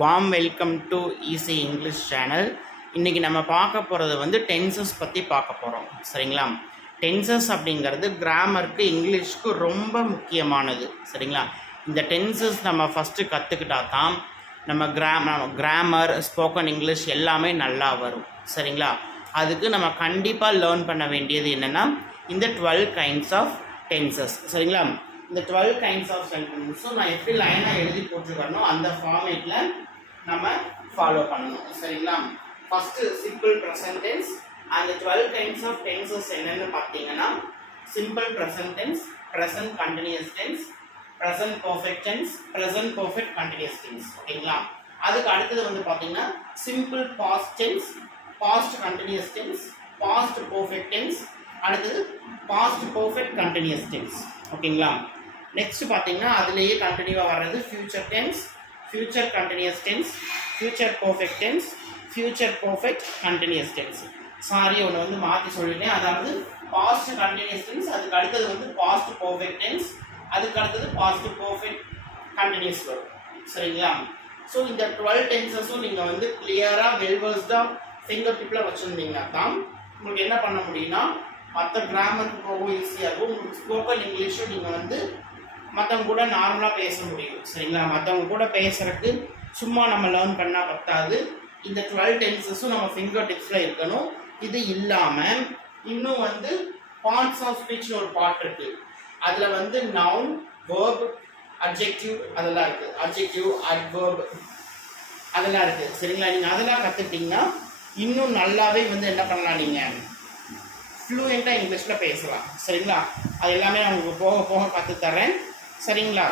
Warm welcome to easy English channel. இன்றைக்கி நம்ம பார்க்க போகிறது வந்து டென்சஸ் பற்றி பார்க்க போகிறோம். சரிங்களா? டென்சஸ் அப்படிங்கிறது கிராமருக்கு இங்கிலீஷ்க்கு ரொம்ப முக்கியமானது. சரிங்களா? இந்த டென்சஸ் நம்ம ஃபஸ்ட்டு கற்றுக்கிட்டா தான் நம்ம கிராமர் ஸ்போக்கன் இங்கிலீஷ் எல்லாமே நல்லா வரும். சரிங்களா? அதுக்கு நம்ம கண்டிப்பாக லேர்ன் பண்ண வேண்டியது என்னென்னா இந்த 12 kinds ஆஃப் டென்சஸ். சரிங்களா? இந்த 12 kinds ஆஃப் சென்டென்ஸும் நான் எப்படி லைனாக எழுதி போட்டுருக்கனோ அந்த ஃபார்மேட்டில் நம்ம ஃபாலோ பண்ணணும். சரிங்களா? First simple present tense. அந்த 12 kinds ஆஃப் டென்சஸ் என்னென்னு பார்த்தீங்கன்னா simple present tense, present continuous tense, present perfect tense, present perfect continuous tense. ஓகேங்களா? அதுக்கு அடுத்தது வந்து பார்த்தீங்கன்னா simple past tense, past continuous tense, past perfect tense, அடுத்தது பாஸ்ட் பர்ஃபெக்ட் கண்டினியூஸ் டென்ஸ். ஓகேங்களா? நெக்ஸ்ட் பார்த்தீங்கன்னா அதுலேயே கண்டினியூவாக வர்றது future tense, future continuous tense, future perfect tense, future perfect continuous tense. Sorry, ஒன்று வந்து மாற்றி சொல்லிட்டேன். அதாவது பாஸ்ட் கண்டினியூஸ் டென்ஸ், அதுக்கு அடுத்தது வந்து பாஸ்ட் பர்ஃபெக்ட் டென்ஸ், அதுக்கு அடுத்தது பாஸ்ட் பர்ஃபெக்ட் கண்டினியூஸ் வரும். சரிங்களா? ஸோ இந்த 12 டென்சஸும் நீங்கள் வந்து கிளியராக வெல்வர்ஸ்டாக ஃபிங்கர் டிப்பில் வச்சுருந்தீங்கன்னா தான் உங்களுக்கு என்ன பண்ண முடியும்னா மற்ற கிராமருக்கு போகவும் ஈஸியாக இருக்கும். உங்களுக்கு ஸ்போக்கன் இங்கிலீஷும் நீங்கள் வந்து மற்றவங்க கூட நார்மலாக பேச முடியும். சரிங்களா? மற்றவங்க கூட பேசுகிறதுக்கு சும்மா நம்ம லேர்ன் பண்ணால் பத்தாது. இந்த 12 டென்சஸும் நம்ம ஃபிங்கர் டிப்ஸில் இருக்கணும். இது இல்லாமல் இன்னும் வந்து பார்ட்ஸ் ஆஃப் ஸ்பீச்னு ஒரு பார்ட் இருக்குது. அதில் வந்து நவுன், வேர்ப், அட்ஜெக்டிவ் அதெல்லாம் இருக்குது. அட்ஜெக்டிவ், அட்வர்ப் அதெல்லாம் இருக்குது. சரிங்களா? நீங்கள் அதெல்லாம் கற்றுக்கிட்டிங்கன்னா இன்னும் நல்லாவே வந்து என்ன பண்ணலாம், நீங்கள் ஃப்ளூயண்ட்டாக இங்கிலீஷில் பேசலாம். சரிங்களா? அது எல்லாமே நான் உங்களுக்கு போக போக கற்றுத்தரேன். சரிங்களா?